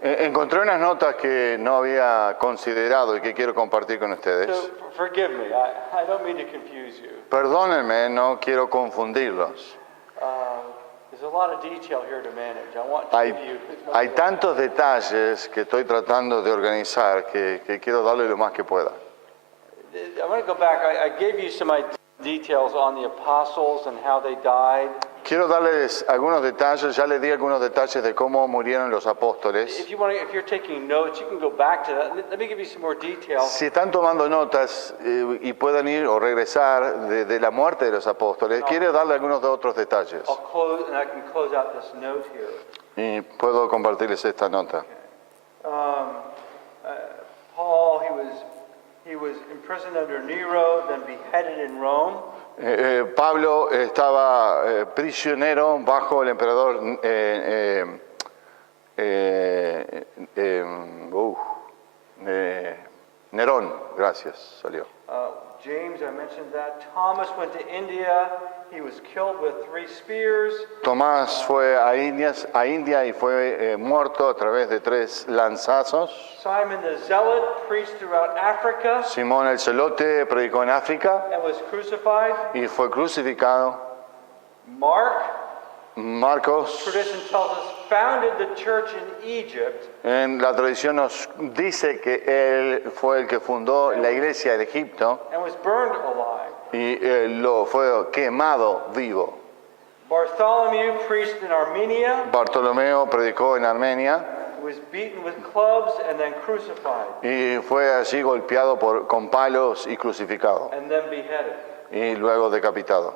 Encontré unas notas que no había considerado y que quiero compartir con ustedes. So forgive me. I don't mean to confuse you. Perdónenme, no quiero confundirlos. There's a lot of detail here to manage. I want to give you as much Hay as I tantos detalles que estoy tratando de organizar que quiero darle lo más que pueda. can. I want to go back. I gave you some details on the apostles and how they died. Quiero darles algunos detalles, ya les di algunos detalles de cómo murieron los apóstoles. If you're taking notes, you can go back to that. Let me give you some more details. Si están tomando notas y pueden ir o regresar de la muerte de los apóstoles, quiero darle algunos de otros detalles. I'll close, and I can close out this note here. Y puedo compartirles esta nota. Paul, he was imprisoned under Nero, then beheaded in Rome. Pablo estaba prisionero bajo el emperador Nerón, gracias, salió. James, I mentioned that. Thomas went to India. He was killed with 3 spears. Tomás fue a India y fue muerto a través de 3 lanzazos. Simon the Zealot preached throughout Africa Simón el Celote predicó en África and was crucified. y fue crucificado. Marcos, Tradition tells us, founded the church in Egypt en la tradición nos dice que él fue el que fundó la iglesia en Egipto and was burned alive. y lo fue quemado vivo. Bartholomew preached in Armenia, Bartolomeo predicó en Armenia was beaten with clubs and then crucified y fue allí golpeado con palos y crucificado and then beheaded. y luego decapitado.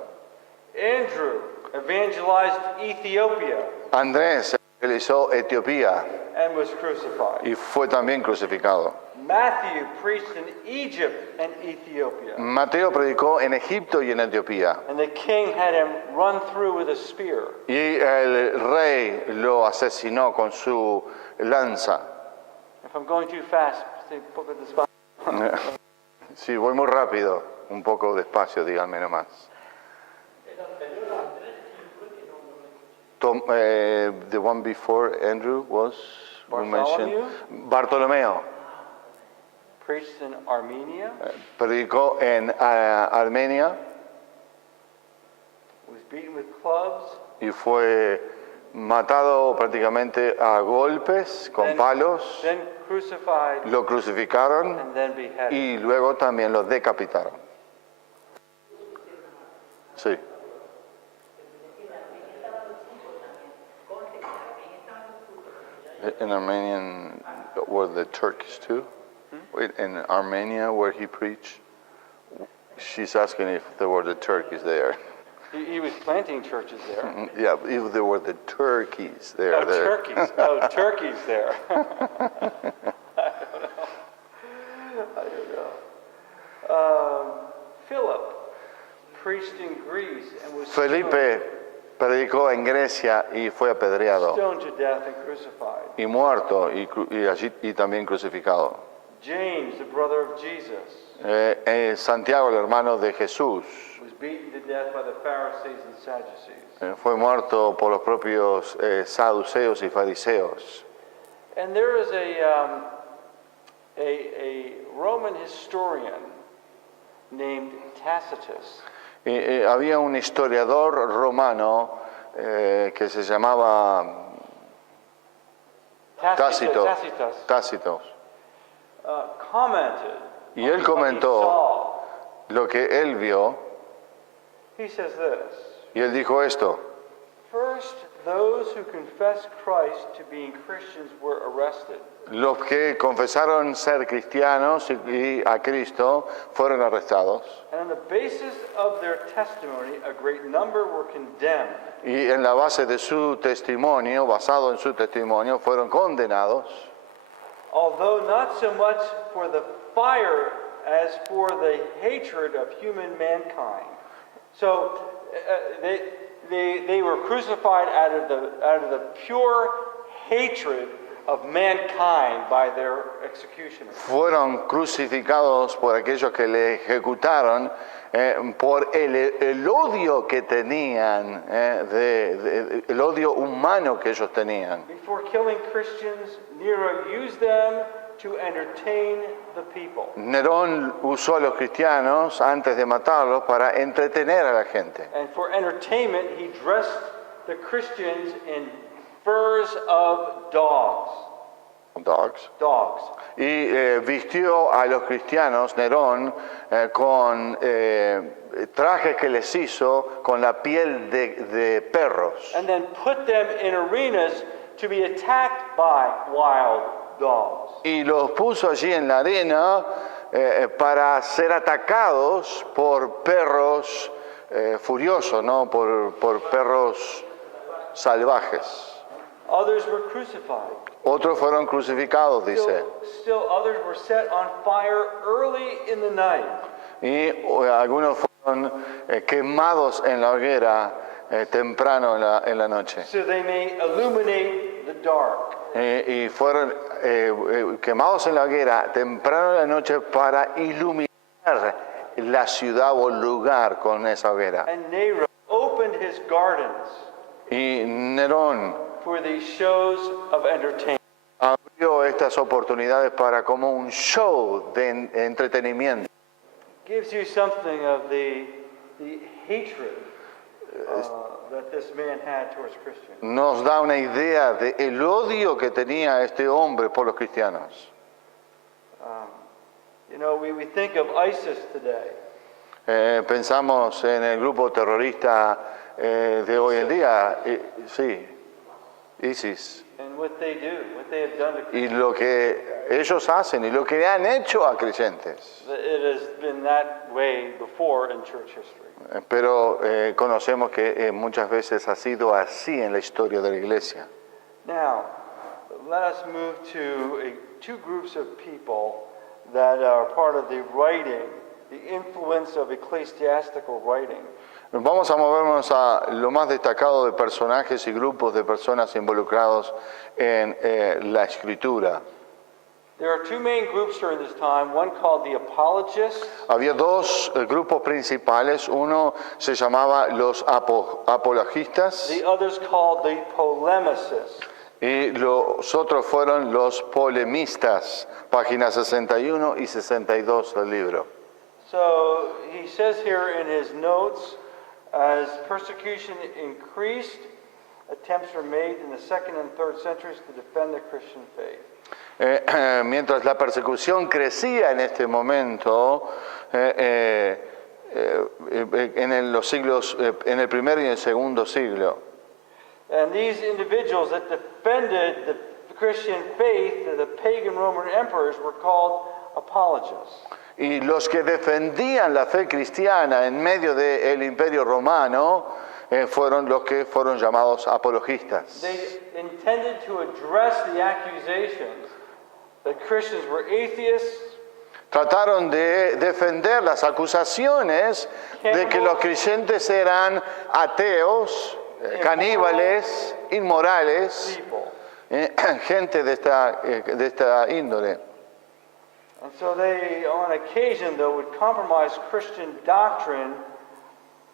Andrew evangelized Ethiopia Andrés evangelizó Etiopía and was crucified. y fue también crucificado. Matthew preached in Egypt and Ethiopia, Mateo predicó en Egipto y en Etiopía and the king had him run through with a spear. y el rey lo asesinó con su lanza. If I'm going too fast, say, "Put it this spot." Sí, voy muy rápido, un poco despacio, díganme nomás. The one before Andrew was we mentioned Bartolomeo. Preached in Armenia, Predicó en Armenia was beaten with clubs, y fue matado prácticamente a golpes con palos. then crucified, Lo crucificaron and then beheaded. y luego también lo decapitaron. Sí. In Armenian, were the Turks too? Wait, in Armenia, where he preached, she's asking if there were the Turkeys there. He was planting churches there. Yeah, if there were the turkeys there. Oh, turkeys. Oh, turkeys there. I don't know. Philip preached in Greece and was Felipe predicó en Grecia y fue apedreado stoned to death and crucified. y muerto y también crucificado. James, the brother of Jesus, Santiago, el hermano de Jesús, was beaten to death by the Pharisees and Sadducees. fue muerto por los propios saduceos y fariseos. And there is a Roman historian named Tacitus. Había un historiador romano que se llamaba Tácito. Commented Y él on what he comentó saw. lo que él vio He says this: y él dijo esto. first, those who confessed Christ to being Christians were arrested. Los que confesaron ser cristianos y a Cristo fueron arrestados. And on the basis of their testimony, a great number were condemned. Y en la base de su testimonio, basado en su testimonio, fueron condenados. Although not so much for the fire as for the hatred of human mankind. So they were crucified out of the pure hatred of mankind by their executioners. Fueron crucificados por aquellos que le ejecutaron por el odio que tenían, el odio humano que ellos tenían. Before killing Christians, Nero used them to entertain the people. Nerón usó a los cristianos antes de matarlos para entretener a la gente. And for entertainment, he dressed the Christians in furs of dogs. Dogs. Dogs. Y vistió a los cristianos, Nerón, con trajes que les hizo con la piel de perros. And then put them in arenas to be attacked by wild dogs. Y los puso allí en la arena para ser atacados por perros furiosos, ¿no? Por perros salvajes. Others were crucified. Otros fueron crucificados, dice. Still others were set on fire early in the night. Y algunos fueron quemados en la hoguera temprano en la noche. So they may illuminate the dark. Y fueron quemados en la hoguera temprano en la noche para iluminar la ciudad o el lugar con esa hoguera. And Nero opened his gardens Y Nerón for these shows of entertainment. abrió estas oportunidades para como un show de entretenimiento. Gives you something of the hatred that this man had towards Christians. Nos da una idea del odio que tenía este hombre por los cristianos. You know, we think of ISIS today. Pensamos en el grupo terrorista de hoy en día, sí, ISIS, And what they do, what they have done to y Christians. lo que ellos hacen y lo que han hecho a creyentes. It has been that way before in church history. Pero conocemos que muchas veces ha sido así en la historia de la iglesia. Now, let us move to two groups of people that are part of the writing, the influence of ecclesiastical writing. Vamos a movernos a lo más destacado de personajes y grupos de personas involucrados en la escritura. There are two main groups during this time, one called the apologists. Había dos grupos principales, uno se llamaba los apologistas The others called the polemicists. y los otros fueron los polemistas, páginas 61 y 62 del libro. So he says here in his notes, as persecution increased, attempts were made in the 2nd and 3rd centuries to defend the Christian faith. Mientras la persecución crecía en este momento, en los siglos, en el primer y el segundo siglo, And these individuals that defended the Christian faith, the pagan Roman emperors, were called apologists. y los que defendían la fe cristiana en medio del Imperio Romano fueron los que fueron llamados apologistas. They intended to address the accusations that Christians were atheists, Trataron de defender las acusaciones de que los creyentes eran ateos, caníbales, inmorales, people. gente de esta índole. And so they, on occasion, though, would compromise Christian doctrine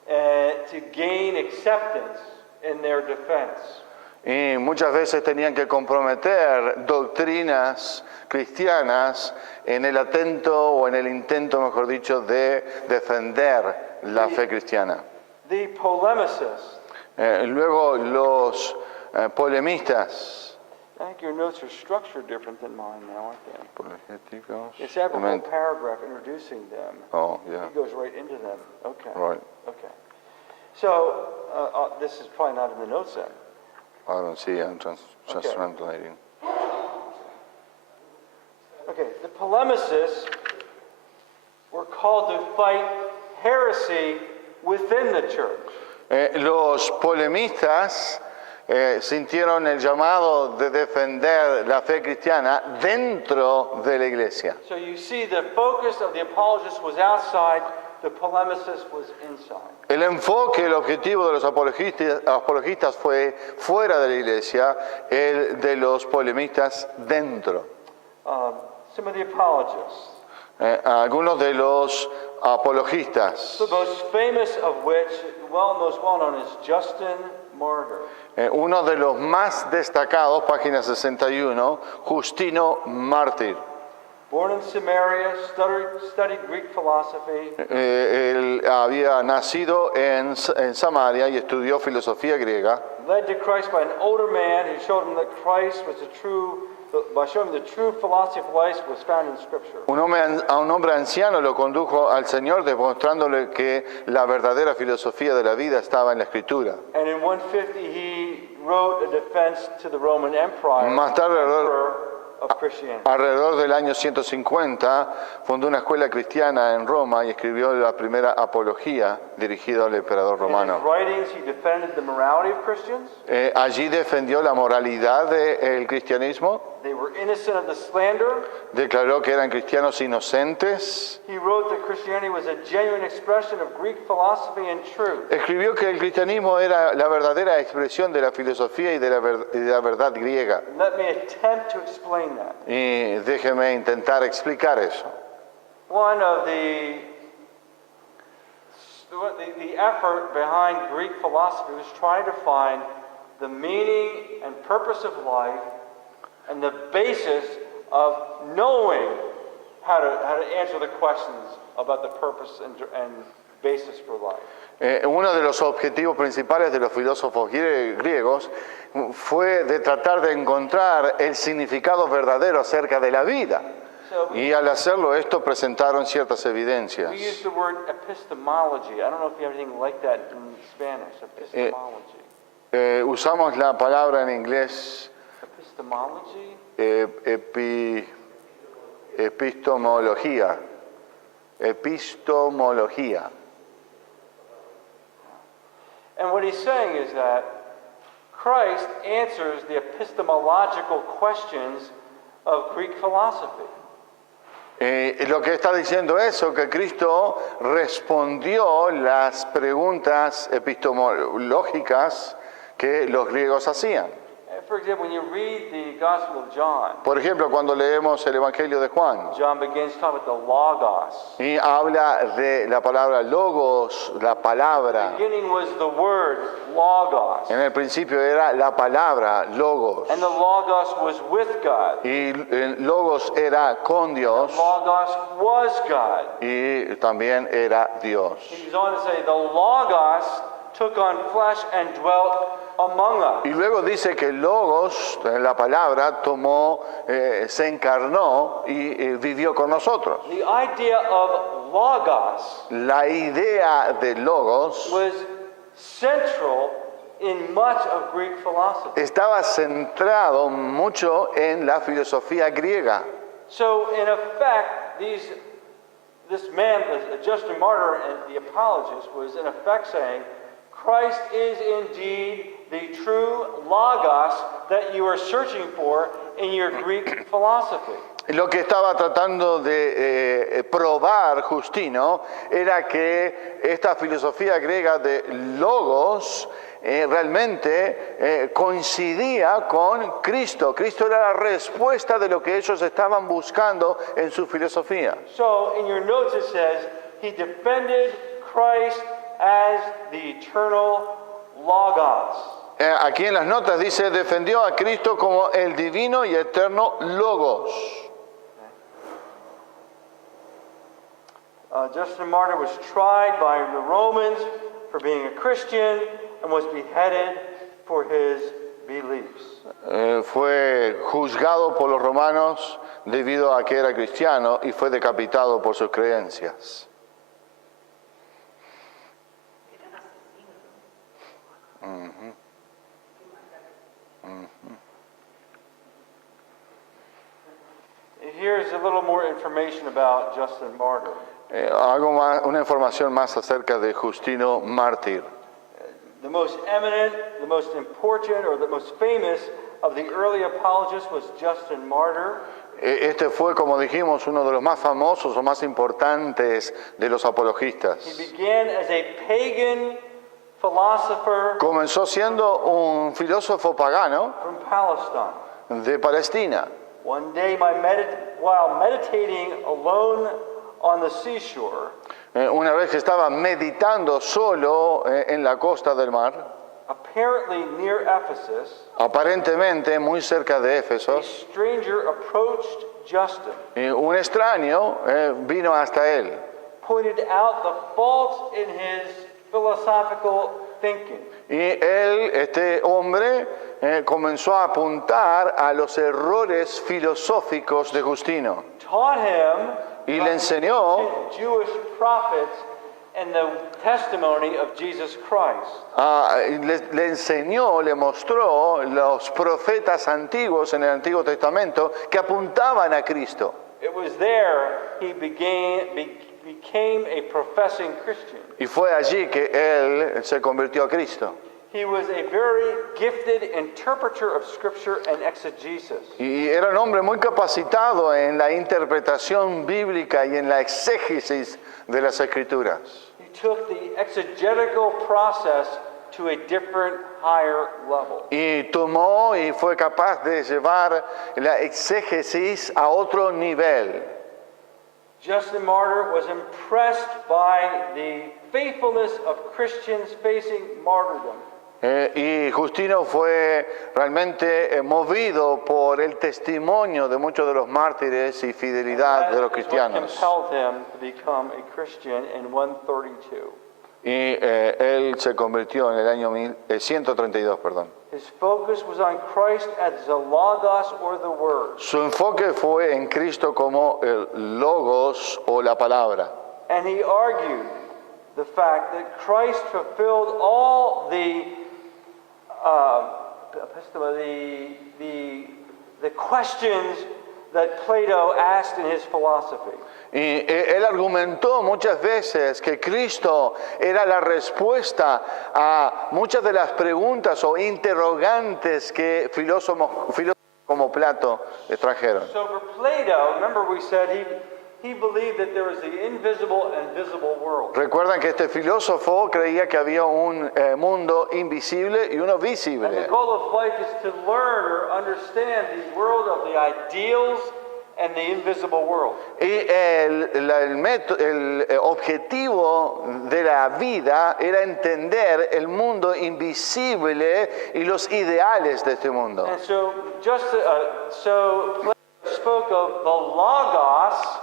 to gain acceptance in their defense. Y muchas veces tenían que comprometer doctrinas cristianas en el atento o en el intento, mejor dicho, de defender la fe cristiana. The polemicists. Luego los polemistas. I think your notes are structured different than mine now, aren't they? Apologéticos. It's have a whole paragraph introducing them. Oh, yeah, He goes right into them. Okay. right. Okay. So this is probably not in the notes then. I don't see, I'm just Okay. translating. Okay. The polemicists were called to fight heresy within the church. Los polemistas sintieron el llamado de defender la fe cristiana dentro de la iglesia. So you see the focus of the apologists was outside the polemicist was inside. El enfoque, el objetivo de los apologistas fue fuera de la iglesia, el de los polemistas dentro. Some of the apologists, Algunos de los apologistas, the most famous of which, most well known, is Justin Martyr. uno de los más destacados, página 61, Justino Mártir. Born in Samaria, studied Greek philosophy, Él había nacido en Samaria y estudió filosofía griega. led to Christ by an older man who showed him that Christ was the true, by showing him the true philosophy of life was found in Scripture. A un hombre anciano lo condujo al Señor, demostrándole que la verdadera filosofía de la vida estaba en la Escritura. And in 150, he wrote a defense to the Roman Empire, Más tarde, emperor of Christianity. Alrededor del año 150, fundó una escuela cristiana en Roma y escribió la primera apología dirigida al emperador In his romano. writings, he defended the morality of Christians. Allí defendió la moralidad del cristianismo, They were innocent of the slander. declaró que eran cristianos inocentes, He wrote that Christianity was a genuine expression of Greek philosophy and truth. escribió que el cristianismo era la verdadera expresión de la filosofía y de la verdad griega. Let me attempt to explain that. Y déjeme intentar explicar eso. One of the effort behind Greek philosophy was trying to find the meaning and purpose of life and the basis of knowing how to answer the questions about the purpose and basis for life. Uno de los objetivos principales de los filósofos griegos fue de tratar de encontrar el significado verdadero acerca de la vida. So Y al hacerlo esto presentaron ciertas evidencias. we use the word epistemology. I don't know if you have anything like that in Spanish, epistemology. Usamos la palabra en inglés Epistemology? epistemología. Epistemología. And what he's saying is that Christ answers the epistemological questions of Greek philosophy. Lo que está diciendo eso, que Cristo respondió las preguntas epistemológicas que los griegos hacían. For example, when you read the Gospel of John, Por ejemplo, cuando leemos el Evangelio de Juan John begins talking about the Logos. y habla de la palabra logos, la The palabra. beginning was the word Logos. En el principio era la palabra logos And the Logos was with God. y el logos era con Dios Logos was God. y también era Dios. He goes on to say, the Logos took on flesh and dwelt among us. Y luego dice que logos, la palabra, se encarnó y vivió con nosotros. The idea of Logos La idea de logos was central in much of Greek philosophy. estaba centrado mucho en la filosofía griega. So, in effect, this man, Justin Martyr, and the apologist, was in effect saying, Christ is indeed the true Logos that you are searching for in your Greek philosophy. Lo que estaba tratando de probar Justino era que esta filosofía griega de logos realmente coincidía con Cristo. Cristo era la respuesta de lo que ellos estaban buscando en su filosofía. So, in your notes it says, he defended Christ as the eternal Logos. Aquí en las notas dice, defendió a Cristo como el divino y eterno logos. Justin Martyr was tried by the Romans for being a Christian and was beheaded for his beliefs. Fue juzgado por los romanos debido a que era cristiano y fue decapitado por sus creencias. Here's a little more information about Justin Martyr. Una información más acerca de Justino Mártir. The most eminent, the most important, or the most famous of the early apologists was Justin Martyr. Este fue, como dijimos, uno de los más famosos o más importantes de los He apologistas. began as a pagan philosopher Comenzó siendo un filósofo pagano from Palestine. de Palestina. One day, while meditating alone on the seashore, Una vez que estaba meditando solo en la costa del mar, apparently near Ephesus, aparentemente muy cerca de a Éfeso, stranger approached Justin, un extraño vino hasta él pointed out the faults in his philosophical thinking. y él, este hombre, comenzó a apuntar a los errores filosóficos de Justino Taught him y le enseñó Jewish prophets and the testimony of Jesus Christ. le enseñó, le mostró los profetas antiguos en el Antiguo Testamento que apuntaban a Cristo. It was there he became a professing Christian. Y fue allí que él se convirtió a Cristo. He was a very gifted interpreter of Scripture and exegesis. Y era un hombre muy capacitado en la interpretación bíblica y en la exégesis de las Escrituras. He took the exegetical process to a different, higher level. Y tomó y fue capaz de llevar la exégesis a otro nivel. Justin Martyr was impressed by the faithfulness of Christians facing martyrdom. Y Justino fue realmente movido por el testimonio de muchos de los mártires y fidelidad de los That is what cristianos. compelled him to become a Christian in 132. Y él se convirtió en el año 132, perdón. His focus was on Christ as the Logos or the Word. Su enfoque fue en Cristo como el logos o la palabra. And he argued the fact that Christ fulfilled all the questions that Plato asked in his philosophy. Y él argumentó muchas veces que Cristo era la respuesta a muchas de las preguntas o interrogantes que filósofos como Plato trajeron. So for Plato, remember we said he believed that there was the invisible and visible world. Recuerdan que este filósofo creía que había un mundo invisible y uno And the visible. goal of life is to learn or understand the world of the ideals and the invisible world. Y el objetivo de la vida era entender el mundo invisible y los ideales de este mundo. And so so Plato spoke of the Logos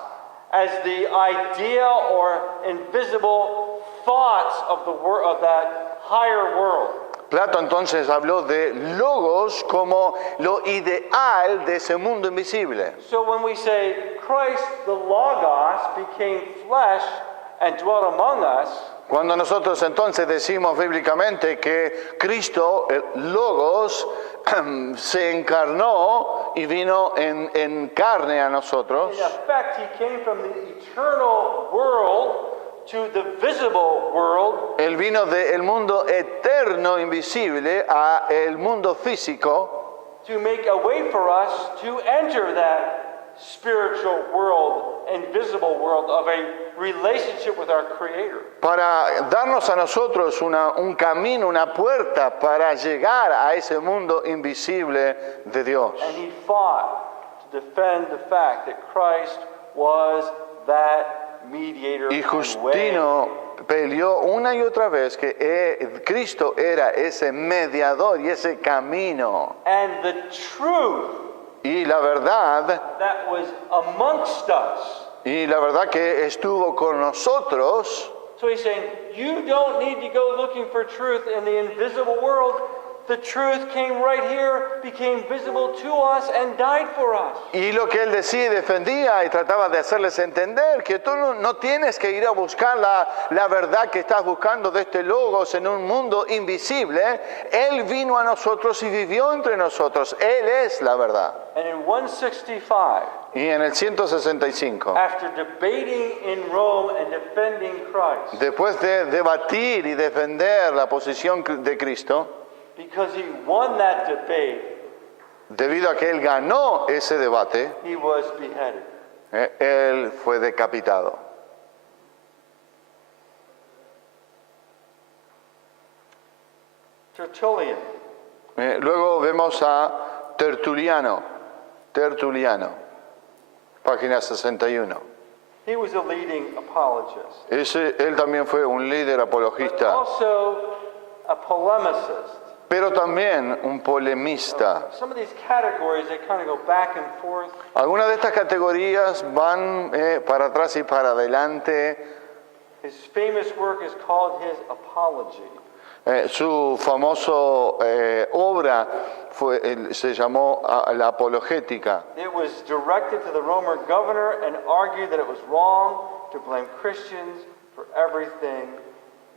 as the ideal or invisible thoughts of of that higher world. Plato entonces habló de logos como lo ideal de ese mundo invisible. So when we say Christ, the Logos, became flesh and dwelt among us, Cuando nosotros entonces decimos bíblicamente que Cristo, el logos, se encarnó y vino en carne a nosotros, in effect, he came from the eternal world to the visible world, él vino del mundo eterno, invisible, a el mundo físico, to make a way for us to enter that spiritual world, invisible world of a relationship with our Creator. para darnos a nosotros un camino, una puerta para llegar a ese mundo invisible de Dios. And he fought to defend the fact that Christ was that mediator Y and way. Justino peleó una y otra vez que Cristo era ese mediador y ese camino. And the truth Y la verdad, that was amongst us. y la verdad que estuvo con nosotros. So he's saying, you don't need to go looking for truth in the invisible world. The truth came right here, became visible to us, and died for us. Y lo que él decía y defendía y trataba de hacerles entender, que tú no tienes que ir a buscar la verdad que estás buscando de este logos en un mundo invisible. Él vino a nosotros y vivió entre nosotros. Él es la verdad. And in 165, Y en el 165, after debating in Rome and defending Christ, después de debatir y defender la posición de Cristo, because he won that debate, Debido a que él ganó ese debate, he was beheaded. él fue decapitado. Tertullian. Luego vemos a Tertuliano, página 61. He was a leading apologist, Él también fue un líder but apologista, also a polemicist. pero también un polemista. Some of these categories, they kind of go back and forth. Algunas de estas categorías van para atrás y para adelante. His famous work is called his Apology. Su famoso obra se llamó La Apologética. It was directed to the Roman governor and argued that it was wrong to blame Christians for everything,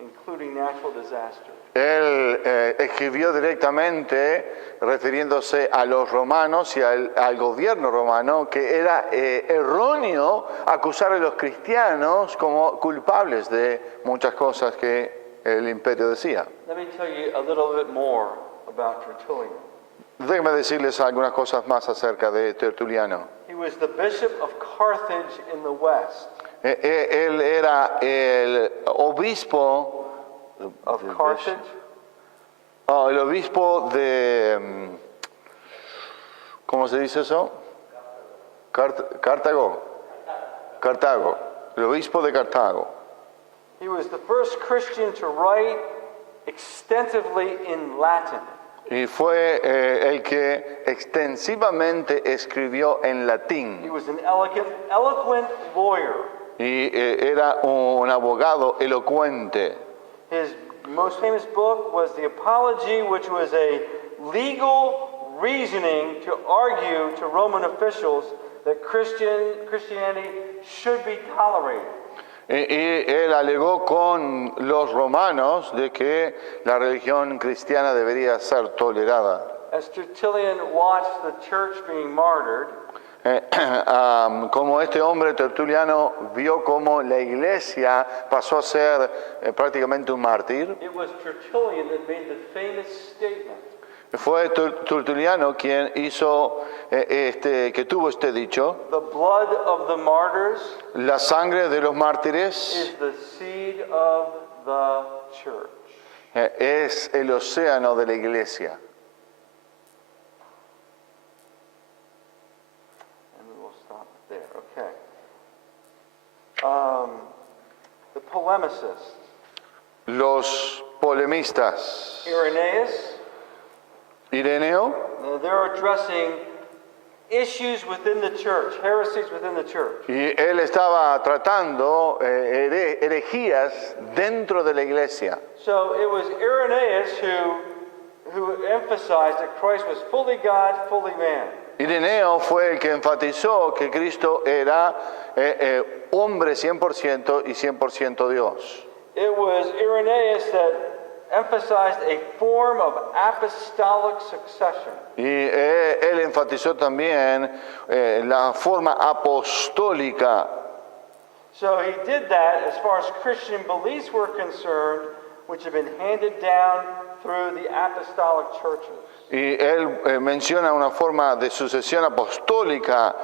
including natural disasters. Él escribió directamente refiriéndose a los romanos y al gobierno romano que era erróneo acusar a los cristianos como culpables de muchas cosas que el imperio decía. Let me tell you a little bit more about Tertullian. Déjenme decirles algunas cosas más acerca de Tertuliano. He was the bishop of Carthage in the west. Él era el obispo Of Carthage? El obispo de, ¿cómo se dice eso? Cartago. El obispo de Cartago. He was the first Christian to write extensively in Latin. Y fue el que extensivamente escribió en He latín. was an eloquent lawyer. Y era un abogado elocuente. His most famous book was The Apology, which was a legal reasoning to argue to Roman officials that Christianity should be tolerated. Y él alegó con los romanos de que la religión cristiana debería ser tolerada. As Tertullian watched the church being martyred, Como este hombre Tertuliano vio cómo la iglesia pasó a ser prácticamente un mártir, it was Tertullian that made the famous statement, fue Tertuliano quien hizo que tuvo este dicho: "The blood of the martyrs la sangre de los mártires is the seed of the church." es el océano de la iglesia. And we will stop there. Okay. The polemicists, Los polemistas, Irenaeus, Ireneo, they're addressing issues within the church, heresies within the church. y él estaba tratando herejías dentro de la iglesia. So it was Irenaeus who emphasized that Christ was fully God, fully man. Ireneo fue el que enfatizó que Cristo era hombre 100% y 100% Dios. It was Irenaeus that emphasized a form of apostolic succession. Y él enfatizó también la forma apostólica. So he did that as far as Christian beliefs were concerned, which have been handed down through the apostolic churches. Y él menciona una forma de sucesión apostólica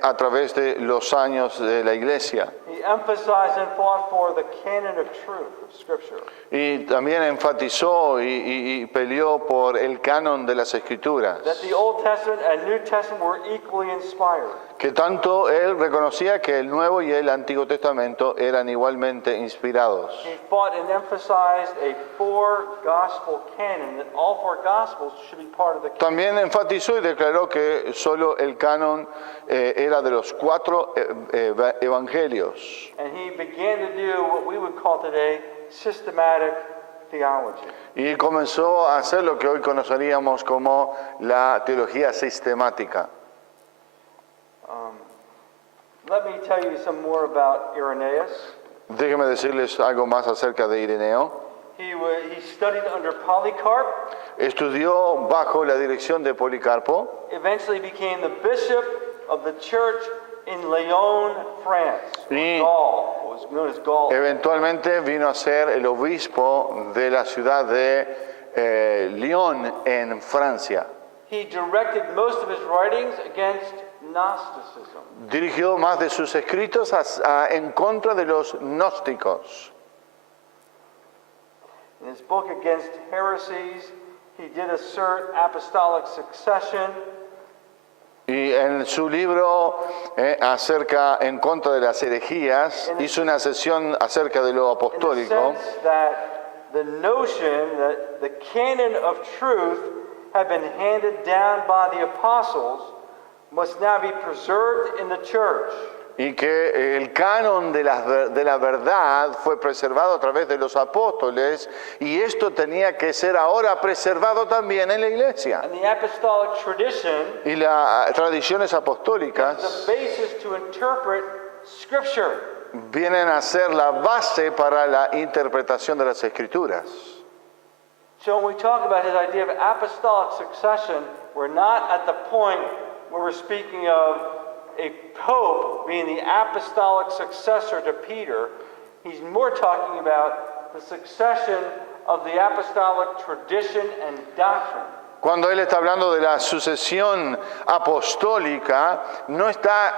a través de los años de la iglesia. He emphasized and fought for the canon of truth of Scripture. Y también enfatizó y peleó por el canon de las Escrituras. That the Old Testament and New Testament were equally inspired. Que tanto él reconocía que el Nuevo y el Antiguo Testamento eran igualmente inspirados. He fought and emphasized a four-gospel canon, that all four gospels should be part of the canon. También enfatizó y declaró que solo el canon era de los 4 evangelios. And he began to do what we would call today systematic theology. Y comenzó a hacer lo que hoy conoceríamos como la teología sistemática. Let me tell you some more about Irenaeus. Déjenme decirles algo más acerca de Ireneo. He studied under Polycarp, Estudió bajo la dirección de Policarpo. eventually became the bishop of the church in Lyon, France, or Y- Gaul, what was known as Gaul. Eventualmente vino a ser el obispo de la ciudad de Lyon en Francia. he directed most of his writings against Gnosticism. Dirigió más de sus escritos en contra de los gnósticos. In his book Against Heresies, he did assert apostolic succession. Y en su libro en contra de las herejías, hizo una sesión acerca de lo In the apostólico, sense that the notion that the canon of truth had been handed down by the apostles must now be preserved in the church. y que el canon de la verdad fue preservado a través de los apóstoles, y esto tenía que ser ahora preservado también en la iglesia. And the apostolic tradition Y las tradiciones is apostólicas the basis to interpret Scripture. vienen a ser la base para la interpretación de las escrituras. So when we talk about his idea of apostolic succession, we're not at the point where we're speaking of a pope being the apostolic successor to Peter. He's more talking about the succession of the apostolic tradition and doctrine. Cuando él está hablando de la sucesión apostólica,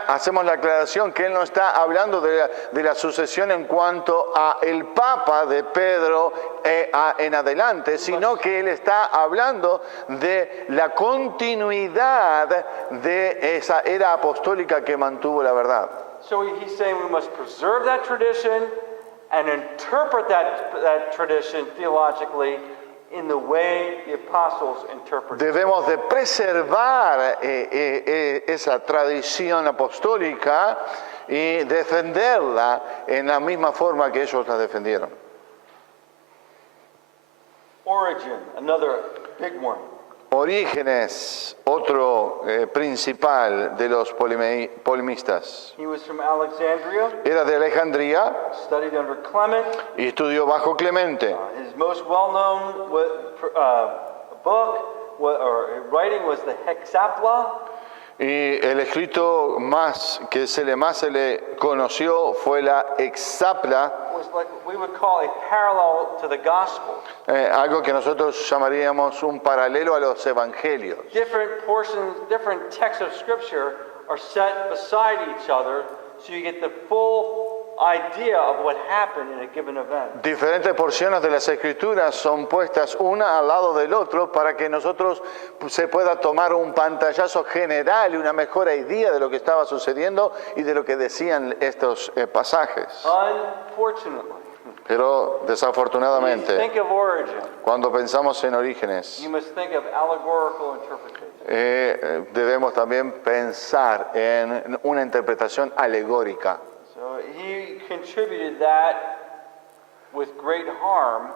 hacemos la aclaración que él no está hablando de la sucesión en cuanto a el Papa de Pedro en adelante, sino que él está hablando de la continuidad de esa era apostólica que mantuvo la verdad. So he's saying we must preserve that tradition and interpret that tradition theologically in the way the apostles interpreted. Debemos de preservar esa tradición apostólica y defenderla en la misma forma que ellos la defendieron. Origen, another big one. Orígenes, otro principal de los polemistas. He was from Alexandria, Era de Alejandría studied under Clement. y estudió bajo Clemente. His most well-known book or writing was the Hexapla. Y el escrito más se le conoció fue la Hexapla, It was like we would call a parallel to the gospel. algo que nosotros llamaríamos un paralelo a los evangelios. Different portions, different texts of scripture are set beside each other so you get the full idea of what happened in a given event. Diferentes porciones de las escrituras son puestas una al lado del otro para que nosotros se pueda tomar un pantallazo general y una mejor idea de lo que estaba sucediendo y de lo que decían estos pasajes. Unfortunately, Pero when you desafortunadamente, think of origin, cuando pensamos en orígenes, you must think of allegorical interpretation. debemos también pensar en una interpretación alegórica. So he contributed that with great harm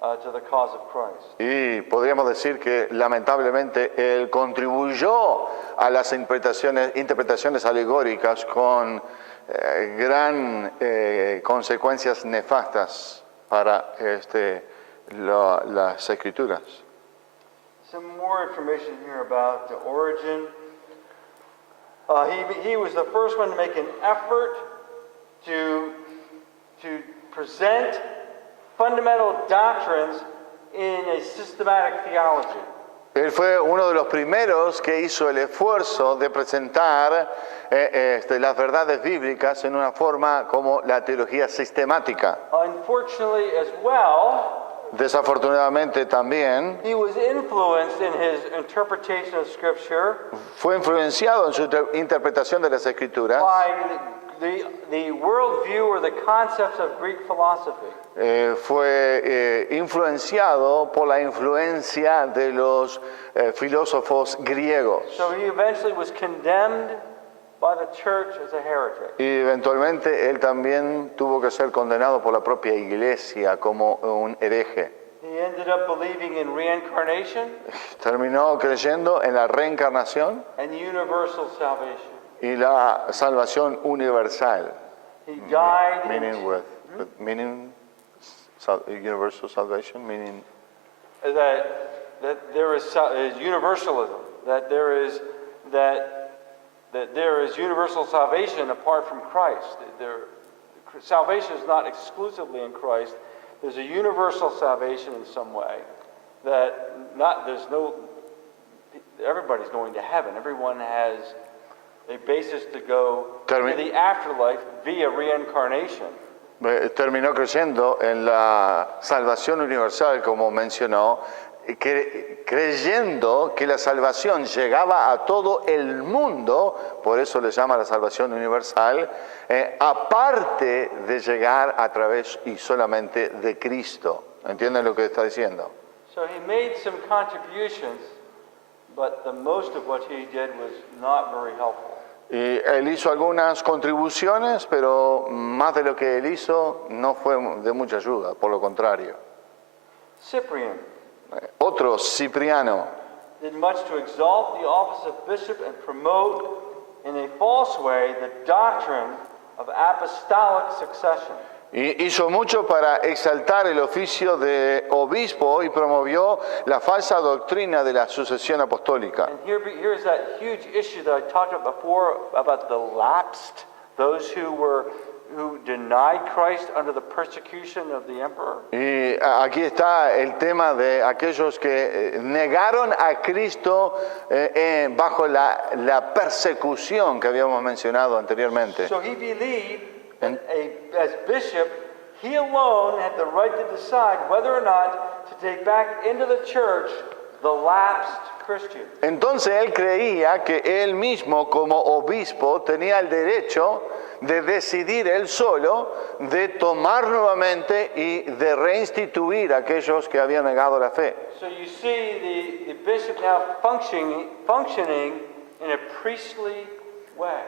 to the cause of Christ. Y podríamos decir que lamentablemente él contribuyó a las interpretaciones alegóricas con gran consecuencias nefastas para las escrituras. Some more information here about the origin. He was the first one to make an effort to present fundamental doctrines in a systematic theology. Él fue uno de los primeros que hizo el esfuerzo de presentar las verdades bíblicas en una forma como la teología sistemática. Unfortunately, as well, Desafortunadamente también he was influenced in his interpretation of Scripture fue influenciado en su interpretación de las escrituras by the worldview or the concepts of Greek philosophy. fue influenciado por la influencia de los filósofos griegos So he eventually was condemned by the church as a heretic. y eventualmente él también tuvo que ser condenado por la propia iglesia como un hereje. He ended up believing in reincarnation Terminó creyendo en la reencarnación and universal salvation. y la salvación universal, He died meaning universal salvation, meaning that there is universalism, that there is universal salvation apart from Christ. Salvation is not exclusively in Christ. There's a universal salvation in some way that everybody's going to heaven. Everyone has a basis to go Termi- to the afterlife via reincarnation. Terminó creyendo en la salvación universal, como mencionó, creyendo que la salvación llegaba a todo el mundo, por eso le llama la salvación universal, aparte de llegar a través y solamente de Cristo. ¿Entienden lo que está diciendo? So he made some contributions, but the most of what he did was not very helpful. Y él hizo algunas contribuciones, pero más de lo que él hizo no fue de mucha ayuda, por lo contrario. Cyprian Otro, Cipriano, did much to exalt the office of bishop and promote in a false way the doctrine of apostolic succession. y hizo mucho para exaltar el oficio de obispo y promovió la falsa doctrina de la sucesión apostólica. And here's that huge issue that I talked about before about the lapsed, those who denied Christ under the persecution of the emperor. Y aquí está el tema de aquellos que negaron a Cristo bajo la persecución que habíamos mencionado anteriormente. So he believed that as bishop, he alone had the right to decide whether or not to take back into the church the lapsed Christian. Entonces él creía que él mismo como obispo tenía el derecho de decidir él solo, de tomar nuevamente y de reinstituir a aquellos que habían negado la fe. So you see the bishop now functioning in a priestly way.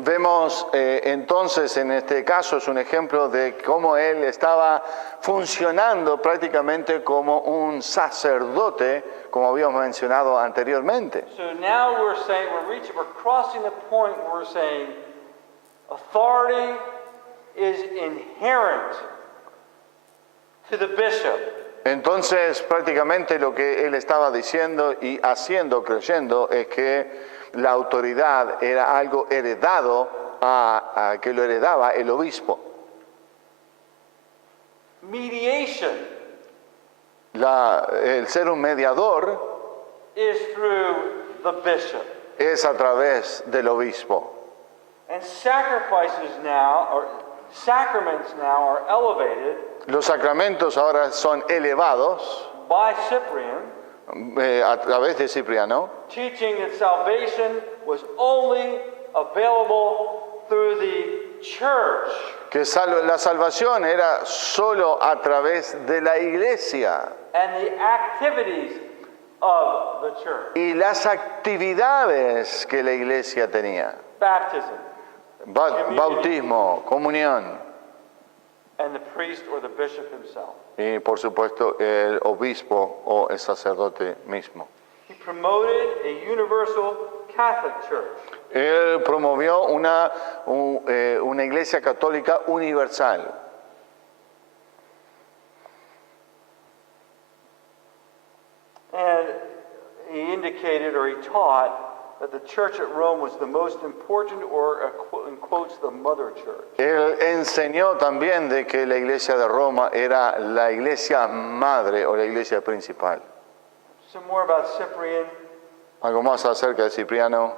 Vemos entonces en este caso es un ejemplo de cómo él estaba funcionando prácticamente como un sacerdote, como habíamos mencionado anteriormente. So now we're crossing the point where we're saying authority is inherent to the bishop. Entonces prácticamente lo que él estaba diciendo y haciendo, creyendo, es que la autoridad era algo heredado que lo heredaba el obispo. Mediation El ser un mediador is through the bishop. es a través del obispo. And sacraments now are elevated Los sacramentos ahora son elevados by Cyprian, a través de Cipriano, teaching that salvation was only available through the church. que la salvación era solo a través de la iglesia And the activities of the church. y las actividades que la iglesia tenía. Baptism. Bautismo, comunión And the priest or the bishop himself. y por supuesto el obispo o el sacerdote mismo. He promoted a universal Catholic church. Él promovió una iglesia católica universal. And he indicated or he taught that the church at Rome was the most important, or in quotes, the mother church. Él enseñó también de que la iglesia de Roma era la iglesia madre o la iglesia principal. Some more about Cyprian. Algo más acerca de Cipriano.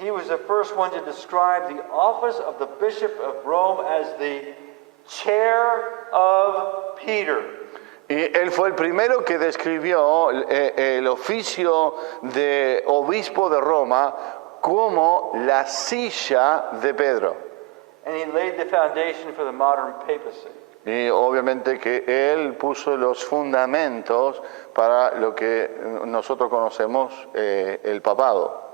He was the first one to describe the office of the Bishop of Rome as the chair of Peter. Y él fue el primero que describió el oficio de obispo de Roma como la silla de Pedro. And he laid the foundation for the modern papacy. Y obviamente que él puso los fundamentos para lo que nosotros conocemos el papado.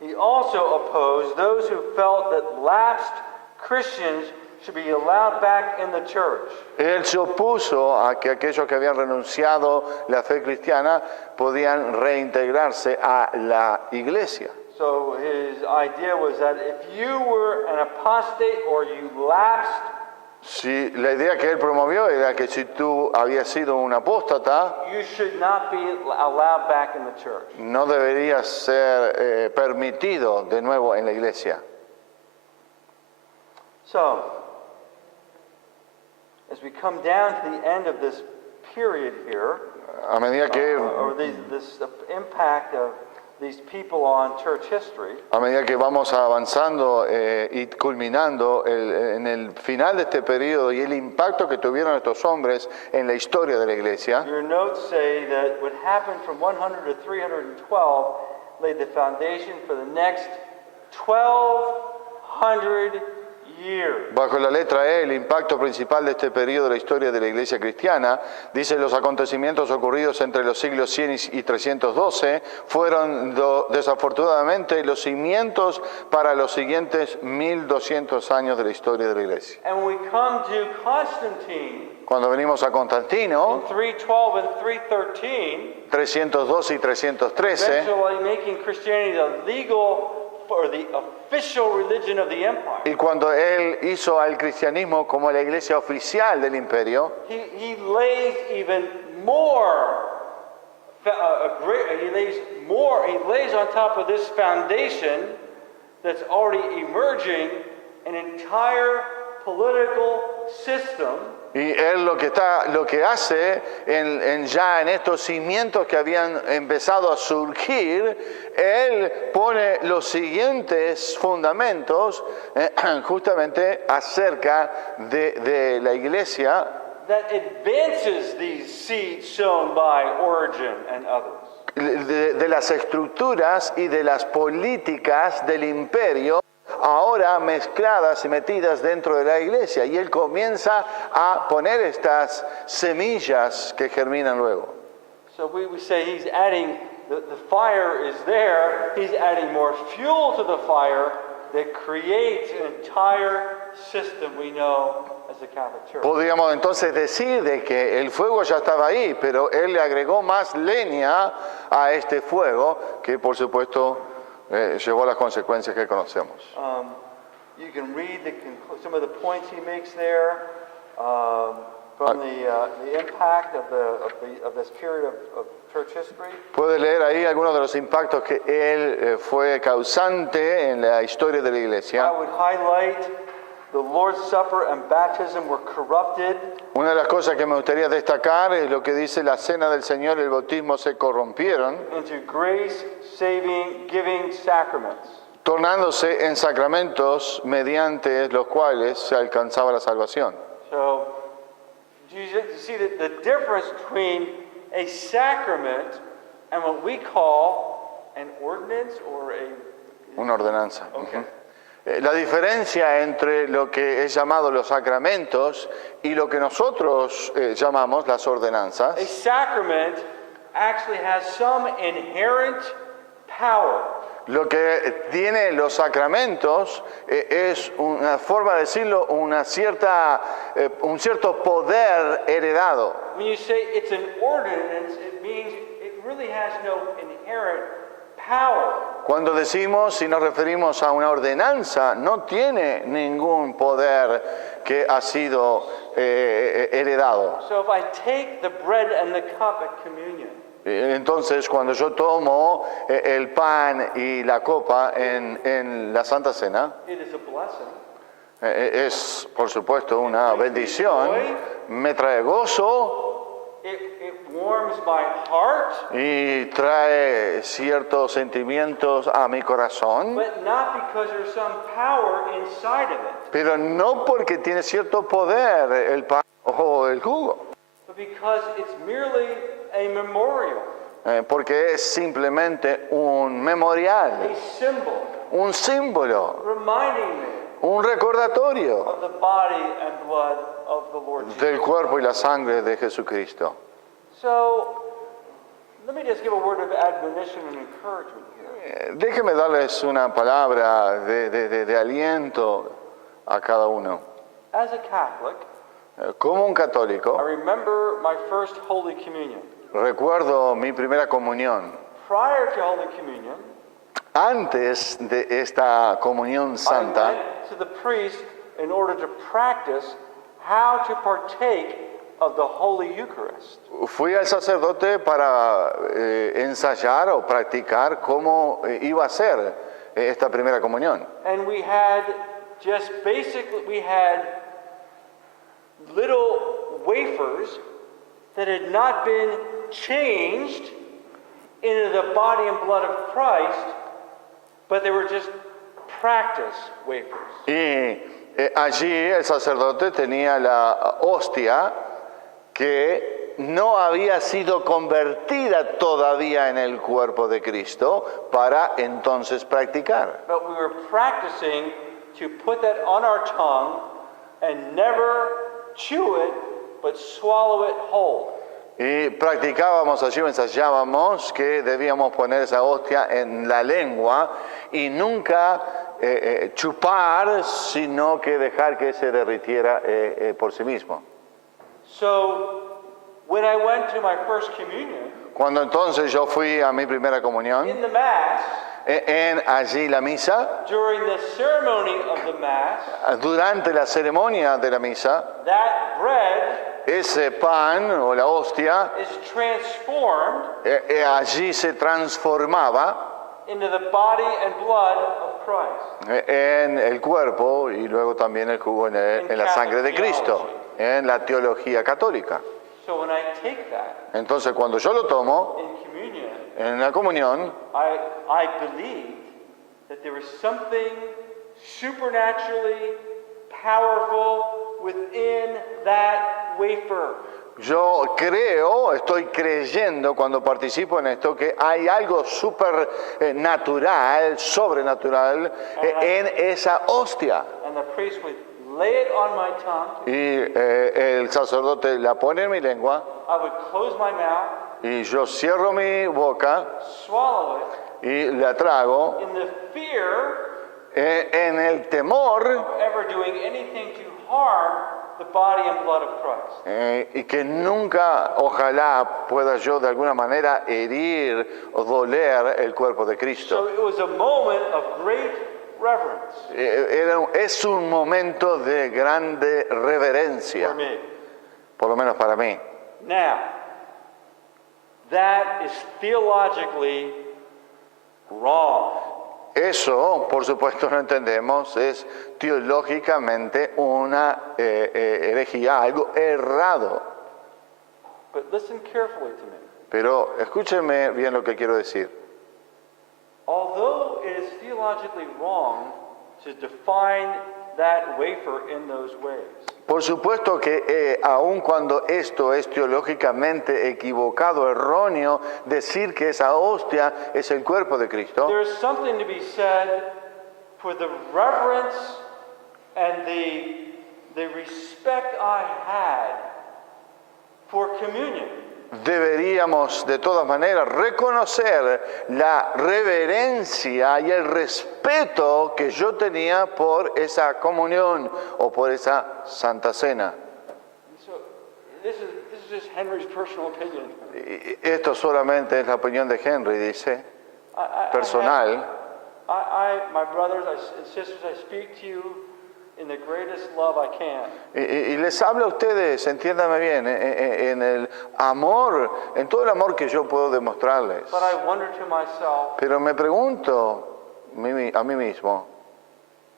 He also opposed those who felt that lapsed Christians should be allowed back in the church. Él se opuso a que aquellos que habían renunciado la fe cristiana podían reintegrarse a la iglesia. So his idea was that if you were an apostate or you lapsed, Si, la idea que él promovió era que si tú habías sido un apóstata, you should not be allowed back in the church. no deberías ser permitido de nuevo en la iglesia. So, as we come down to the end of this period here, A medida que or this impact of these people on church history, vamos avanzando y culminando en el final de este periodo y el impacto que tuvieron estos hombres en la historia de la iglesia, your notes say that what happened from 100 to 312 laid the foundation for the next 1,200 years. bajo la letra E, el impacto principal de este periodo de la historia de la iglesia cristiana, dice: los acontecimientos ocurridos entre los siglos 100 y 312 fueron desafortunadamente los cimientos para los siguientes 1200 años de la historia de la iglesia. And when we come to Constantine, Cuando venimos a in Constantino, 312 and 313, 312 y 313, eventually making Christianity the legal or the official religion of the empire, y cuando él hizo al cristianismo como la iglesia oficial del imperio, he lays even more. He lays on top of this foundation that's already emerging an entire political system. y él lo que hace ya en estos cimientos que habían empezado a surgir, él pone los siguientes fundamentos justamente acerca de la iglesia, That advances these seeds sown by Origen and others. de las estructuras y de las políticas del imperio, ahora mezcladas y metidas dentro de la iglesia, y él comienza a poner estas semillas que germinan luego. So we say he's adding, the fire is there, he's adding more fuel to the fire that creates an entire system we know as the Catholic Church. Podríamos entonces decir de que el fuego ya estaba ahí, pero él le agregó más leña a este fuego que por supuesto llevó a las consecuencias que conocemos. You can read some of the points he makes there from the impact of this period of church history. Puede leer ahí algunos de los impactos que él fue causante en la historia de la I iglesia. would highlight the Lord's Supper and baptism were corrupted. Una de las cosas que me gustaría destacar es lo que dice la cena del Señor y el bautismo se corrompieron, Into grace-saving, giving sacraments. tornándose en sacramentos mediante los cuales se alcanzaba la salvación. So, do you see the difference between a sacrament and what we call an ordinance or Una ordenanza. Okay. La diferencia entre lo que es llamado los sacramentos y lo que nosotros llamamos las ordenanzas. A sacrament actually has some inherent power. Lo que tiene los sacramentos es una forma de decirlo, un cierto poder heredado. When you say it's an ordinance, it means it really has no inherent power. Cuando decimos y nos referimos a una ordenanza, no tiene ningún poder que ha sido heredado. So if I take the bread and the cup at communion, Entonces, cuando yo tomo el pan y la copa en la Santa Cena, it is a blessing. es por supuesto una bendición, me trae gozo It warms my heart, y trae ciertos sentimientos a mi corazón, but not because there's some power inside of it, pero no porque tiene cierto poder el pan o el jugo, but because it's merely a memorial, porque es simplemente un memorial, a symbol, un símbolo, reminding me un recordatorio of the body and blood of the Lord Jesus. del cuerpo y la sangre de Jesucristo. So, let me just give a word of admonition and encouragement here. Déjenme darles una palabra de aliento a cada uno. As a Catholic, Como un I católico, remember my first Holy Communion. recuerdo mi primera comunión. Prior to Holy Communion, Antes de esta comunión I santa, went to the priest in order to practice how to partake of the Holy Eucharist. fui al sacerdote para ensayar o practicar cómo iba a ser esta primera comunión. And we had little wafers that had not been changed into the body and blood of Christ, but they were just practice wafers. Y allí el sacerdote tenía la hostia que no había sido convertida todavía en el cuerpo de Cristo para entonces practicar. But we were practicing to put that on our tongue and never chew it, but swallow it whole. Y practicábamos allí, ensayábamos que debíamos poner esa hostia en la lengua y nunca chupar, sino que dejar que se derritiera por sí mismo. So when I went to my first communion, Cuando entonces yo fui a mi primera comunión, in the Mass, en allí la misa, during the ceremony of the Mass, durante la ceremonia de la misa, that bread ese pan o la hostia is transformed allí se transformaba into the body and blood of Christ. en el cuerpo y luego también el jugo en la sangre de Cristo, en la teología católica. So when I take that Entonces cuando yo lo tomo in communion, en la comunión, I believe that there is something supernaturally powerful within that wafer. yo creo, estoy creyendo cuando participo en esto que hay algo súper natural, sobrenatural en esa hostia. And the priest would lay it on my tongue. Y el sacerdote la pone en mi lengua I would close my mouth, y yo cierro mi boca swallow it, y la trago in the fear en el temor of ever doing anything to harm the body and blood of Christ. y que nunca, ojalá, pueda yo de alguna manera herir o doler el cuerpo de So Cristo. it was a moment of great reverence Es un momento de grande for reverencia, me. por lo menos para mí. Now, that is theologically wrong. Eso, por supuesto, no entendemos, es teológicamente una herejía, algo errado. But listen carefully to me. Pero escúchenme bien lo que quiero decir. Although it is theologically wrong to define that wafer in those ways, Por supuesto que aun cuando esto es teológicamente equivocado, erróneo, decir que esa hostia es el cuerpo de Cristo, there is something to be said for the reverence and the respect I had for communion. deberíamos de todas maneras reconocer la reverencia y el respeto que yo tenía por esa comunión o por esa Santa Cena. So this is just Henry's personal opinion. Y esto solamente es la opinión de Henry, dice, personal. My brothers and sisters, I speak to you in the greatest love I can. Y les hablo a ustedes, entiéndame bien, en el amor, en todo el amor que yo puedo demostrarles. But I wonder to myself, Pero me pregunto a mí mismo,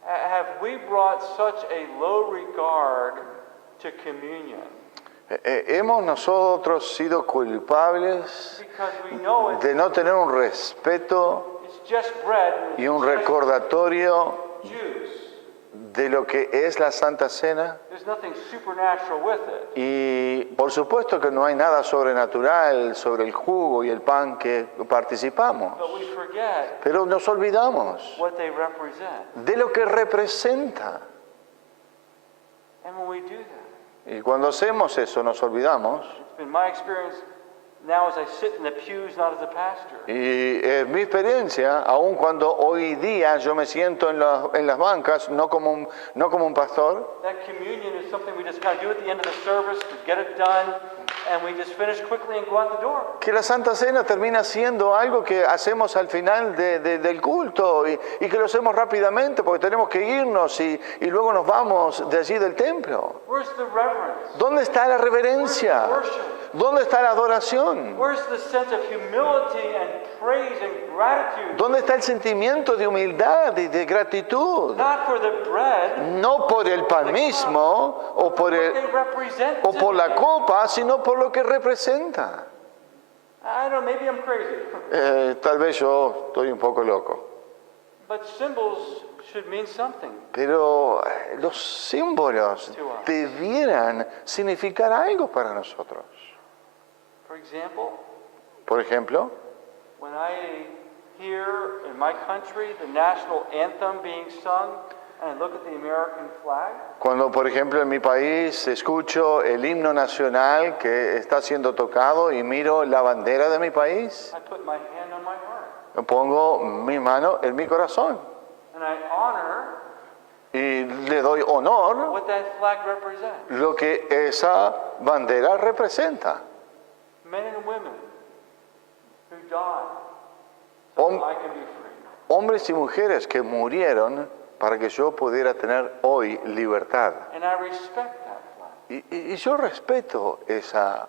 have we brought such a low regard to communion? ¿hemos nosotros sido culpables Because we know de no tener un respeto it's just bread and y un it's just recordatorio juice. de lo que es la Santa Cena? There's nothing supernatural with it. Y por supuesto que no hay nada sobrenatural sobre el jugo y el pan que participamos, But we forget pero nos olvidamos what they represent. de lo que representa. And when we do that, Y cuando hacemos eso nos olvidamos. it's been my experience now as I sit in the pews, not as a pastor. Y es mi experiencia, aun cuando hoy día yo me siento en las bancas, no como un pastor, That communion is something we just kind of do at the end of the service to get it done, and we just finish quickly and go out the door. que la Santa Cena termina siendo algo que hacemos al final del culto y que lo hacemos rápidamente porque tenemos que irnos y luego nos vamos de allí del templo. Where's the reverence? ¿Dónde está la reverencia? ¿Dónde está la adoración? Where's the sense of humility and praise and gratitude? ¿Dónde está el sentimiento de humildad y de gratitud? Not for the bread, No por el pan mismo o por what they represent o por to la me. copa, sino por lo que representa. I don't know, maybe I'm crazy. Tal vez yo estoy un poco loco. But symbols should mean something. Pero los símbolos debieran significar algo para nosotros. For example, Por ejemplo, when I hear in my country the national anthem being sung, and I look at the American flag, cuando por ejemplo en mi país escucho el himno nacional que está siendo tocado y miro la bandera de mi país, I put my hand on my heart. pongo mi mano en mi corazón And I honor y le doy honor what that flag represents. lo que esa bandera representa. Men and women who died so Hom- that I can be free. Hombres y mujeres que murieron para que yo pudiera tener hoy libertad. And I respect that flag. Y yo respeto esa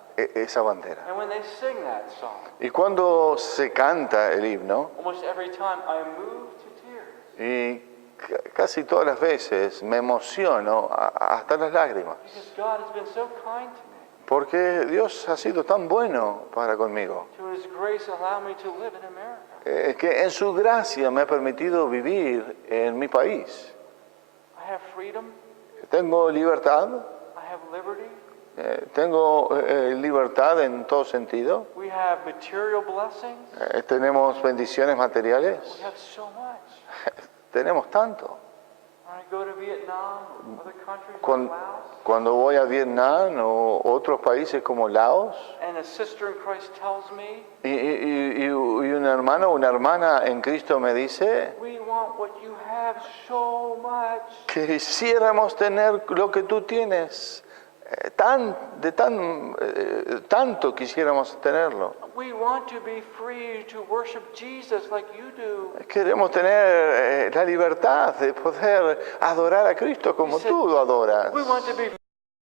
bandera. And when they sing that song, Y cuando se canta el himno, almost every time I am moved to tears. y casi todas las veces me emociono hasta las lágrimas, Because God has been so kind to me. porque Dios ha sido tan bueno para conmigo, To His grace allow me to live in America. que en su gracia me ha permitido vivir en mi país. I have freedom. Tengo libertad, I have liberty. tengo libertad en todo sentido, We have material blessings. tenemos bendiciones materiales, We have so much. tenemos tanto. When I go to Vietnam or other countries Cuan- like Laos, Cuando voy a Vietnam o otros países como Laos, and a sister in Christ tells me, y un hermano o una hermana en Cristo me dice we want what you have so much. que quisiéramos tener lo que tú tienes, tanto quisiéramos tenerlo. We want to be free to worship Jesus like you do. Queremos tener la libertad de poder adorar a Cristo como tú lo adoras. We want to be